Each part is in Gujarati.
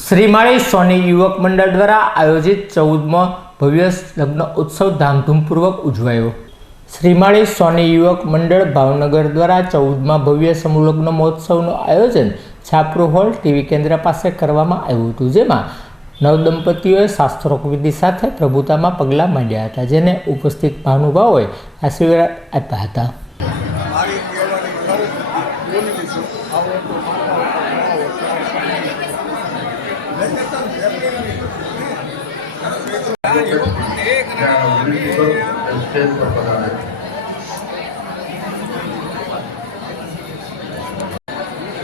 શ્રીમાળી સોની યુવક મંડળ દ્વારા આયોજિત 14મો ભવ્ય લગ્ન ઉત્સવ ધામધૂમપૂર્વક ઉજવાયો। શ્રીમાળી સોની યુવક મંડળ ભાવનગર દ્વારા 14મા ભવ્ય સમૂહ લગ્ન મહોત્સવનું આયોજન છાપરું હોલ ટીવી કેન્દ્ર પાસે કરવામાં આવ્યું હતું, જેમાં નવદંપતીઓએ શાસ્ત્રોક્ત વિધિ સાથે પ્રભુતામાં પગલાં માંડ્યા હતા, જેને ઉપસ્થિત મહાનુભાવોએ આશીર્વાદ આપ્યા હતા।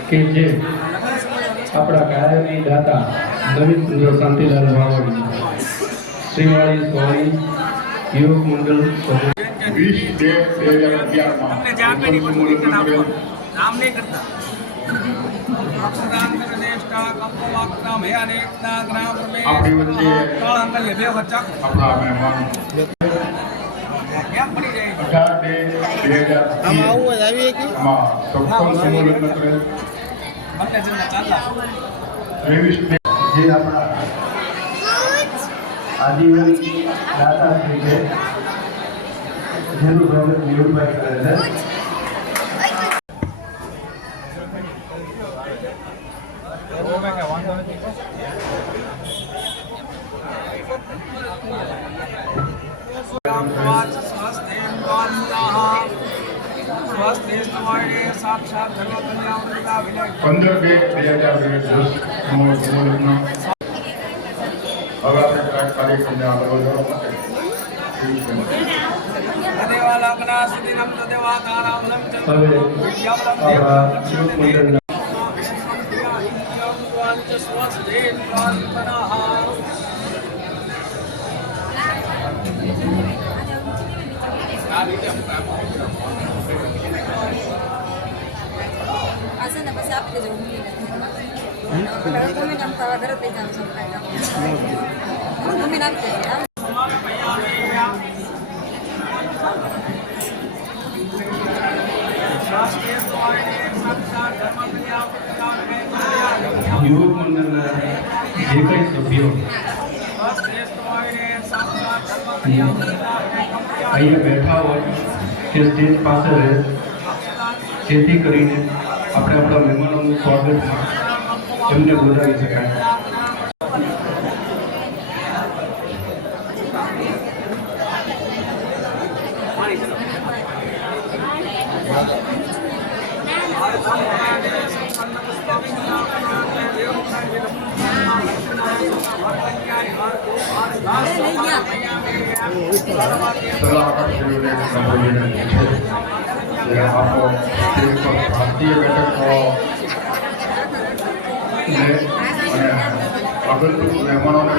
કે જે આપણા કાયમી દાતા નવીન સુંદર શાંતિલાલ વાવડી શ્રીમાળી સોની યુવક મંડળ 20/2/2011 નામ નહીં કરતા આપણી વચ્ચે આપણા મહેમાન 18/2/20 જે આપણા આદિવાસી દાતા શ્રી છે જેનું સ્વાગત મેહુલભાઈ કરે છે। साक्षात 15/2/2010 હવે આપણે કાર્યક્રમને આગળ વધારવા માટે યુવક મંડળના જે કંઈ સભ્યો અહીંયા બેઠા હોય કે સ્ટેજ પાસે રહે, જેથી કરીને આપણે આપણા મહેમાનોનું સ્વાગતમાં એમને બોલાવી શકાય। ભારતીય બેઠક આગળનું મહેમાનોને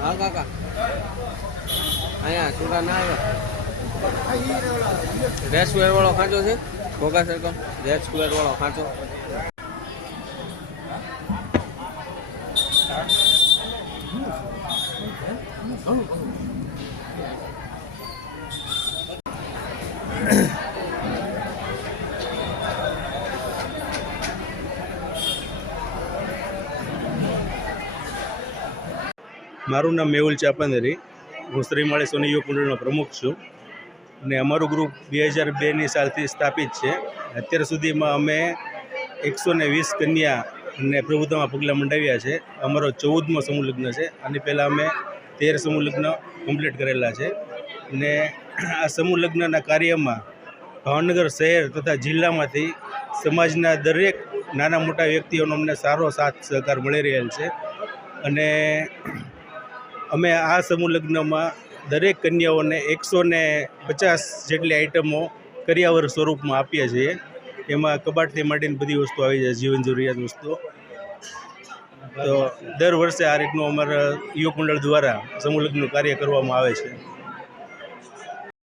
હા કાકા અહીંયા છોકરા ના આવ્યા। રેડ સ્ક્વેર વાળો ખાંચો છે, ભોગા સર્કલ રેડ સ્ક્વેર વાળો ખાંચો। મારું નામ મેહુલ ચાપંદરી, હું શ્રીમાળી સોની યુવક મંડળનો પ્રમુખ છું અને અમારું ગ્રુપ 2002ની સાલથી સ્થાપિત છે। અત્યાર સુધીમાં અમે 120 કન્યા અને પ્રભુતામાં પગલાં મંડાવ્યા છે। અમારો 14મો સમૂહ લગ્ન છે। આની પહેલાં અમે 13 સમૂહ લગ્ન કમ્પ્લીટ કરેલા છે અને આ સમૂહ લગ્નના કાર્યમાં ભાવનગર શહેર તથા જિલ્લામાંથી સમાજના દરેક નાના મોટા વ્યક્તિઓનો અમને સારો સાથ સહકાર મળી રહેલ છે અને અમે આ સમૂહ લગ્નમાં દરેક કન્યાઓને 150 જેટલી આઇટમો કરિયાવર સ્વરૂપમાં આપીએ છીએ। એમાં કબાટથી માંડીને બધી વસ્તુ આવી જાય, જીવન જરૂરિયાત વસ્તુઓ। તો દર વર્ષે આ રીતનું અમારા યુવક મંડળ દ્વારા સમૂહ લગ્નનું કાર્ય કરવામાં આવે છે।